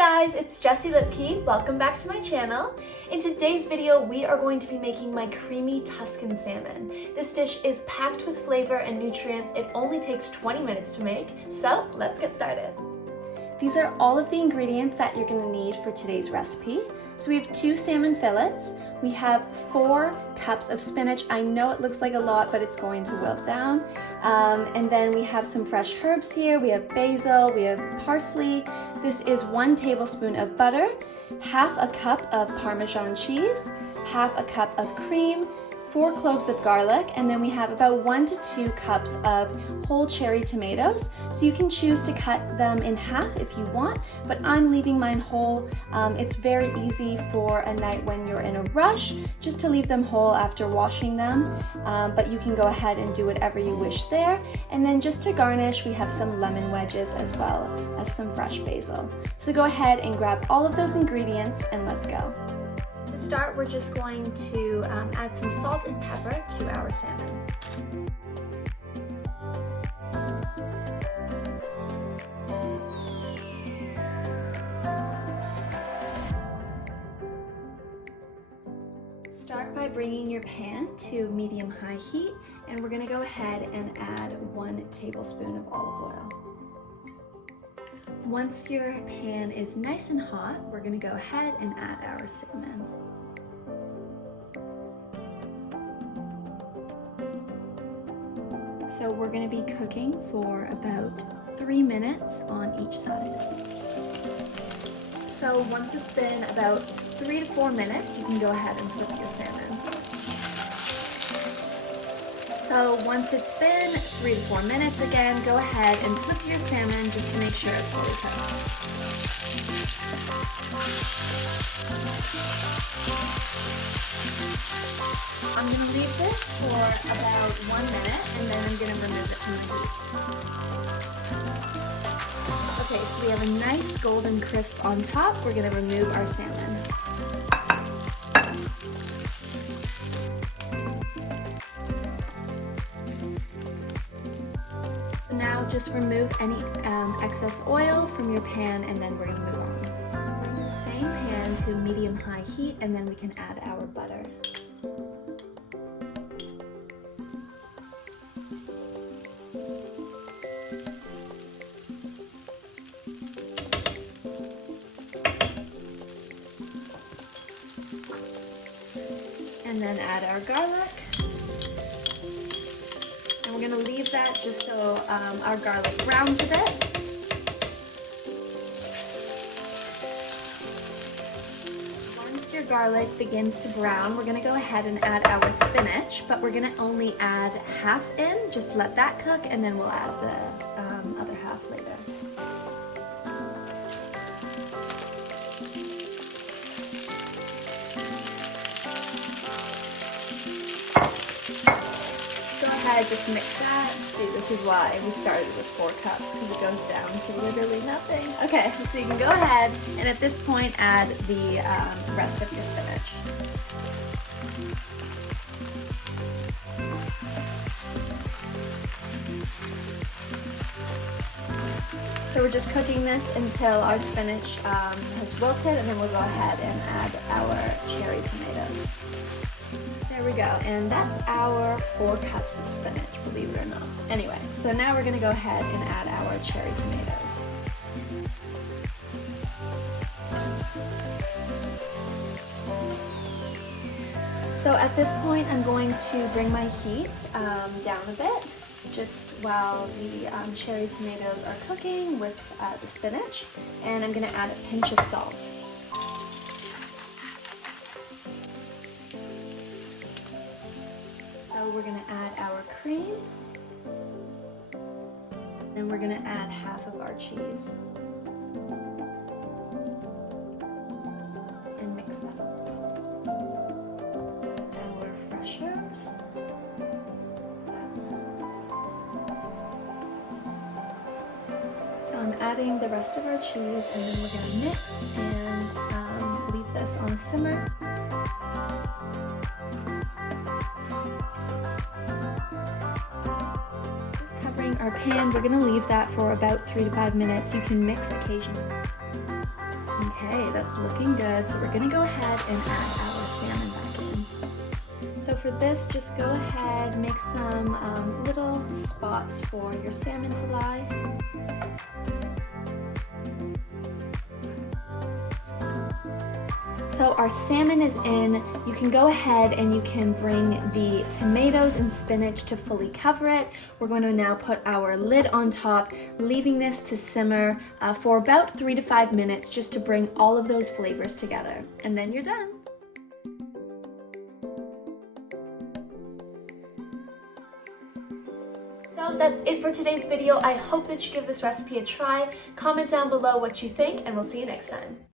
guys, it's Jessie Lipke. Welcome back to my channel. In today's video, we are going to be making my creamy Tuscan salmon. This dish is packed with flavor and nutrients. It only takes 20 minutes to make, so let's get started. These are all of the ingredients that you're gonna need for today's recipe. So we have 2 salmon fillets. We have 4 cups of spinach. I know it looks like a lot, but it's going to wilt down. And then we have some fresh herbs here. We have basil, we have parsley. This is 1 tablespoon of butter, half a cup of Parmesan cheese, half a cup of cream, 4 cloves of garlic, and then we have about 1 to 2 cups of whole cherry tomatoes. So you can choose to cut them in half if you want, but I'm leaving mine whole. It's very easy for a night when you're in a rush, just to leave them whole after washing them, but you can go ahead and do whatever you wish there. And then just to garnish, we have some lemon wedges as well as some fresh basil. So go ahead and grab all of those ingredients and let's go. To start, we're just going to add some salt and pepper to our salmon. Start by bringing your pan to medium-high heat, and we're going to go ahead and add 1 tablespoon of olive oil. Once your pan is nice and hot, we're going to go ahead and add our salmon. So we're going to be cooking for about 3 minutes on each side. So once it's been about 3 to 4 minutes, you can go ahead and flip your salmon. So once it's been 3 to 4 minutes, again, go ahead and flip your salmon just to make sure it's fully cooked. I'm going to leave this for about 1 minute and then I'm going to remove it from the heat. Okay, so we have a nice golden crisp on top. We're going to remove our salmon. Now just remove any excess oil from your pan and then we're going to move on. Bring the same pan to medium-high heat and then we can add our butter. And then add our garlic. And we're going to leave that just so our garlic browns a bit. Once your garlic begins to brown, we're going to go ahead and add our spinach, but we're going to only add half in. Just let that cook and then we'll add the other half later. Just mix that. See, this is why we started with 4 cups, because it goes down to literally nothing. Okay, so you can go ahead and at this point add the rest of your spinach. So we're just cooking this until our spinach has wilted, and then we'll go ahead and add our cherry tomatoes. There we go, and that's our 4 cups of spinach, believe it or not. Anyway, so now we're going to go ahead and add our cherry tomatoes. So at this point, I'm going to bring my heat down a bit, just while the cherry tomatoes are cooking with the spinach, and I'm going to add a pinch of salt. So we're going to add our cream, then we're going to add half of our cheese and mix that up. Our fresh herbs. So I'm adding the rest of our cheese and then we're going to mix and leave this on simmer. Our pan, we're going to leave that for about 3 to 5 minutes. You can mix occasionally. Okay, that's looking good. So we're gonna go ahead and add our salmon back in. So for this, just go ahead, make some little spots for your salmon to lie. So our salmon is in. You can go ahead and you can bring the tomatoes and spinach to fully cover it. We're going to now put our lid on top, leaving this to simmer for about 3 to 5 minutes just to bring all of those flavors together. And then you're done. So that's it for today's video. I hope that you give this recipe a try. Comment down below what you think, and we'll see you next time.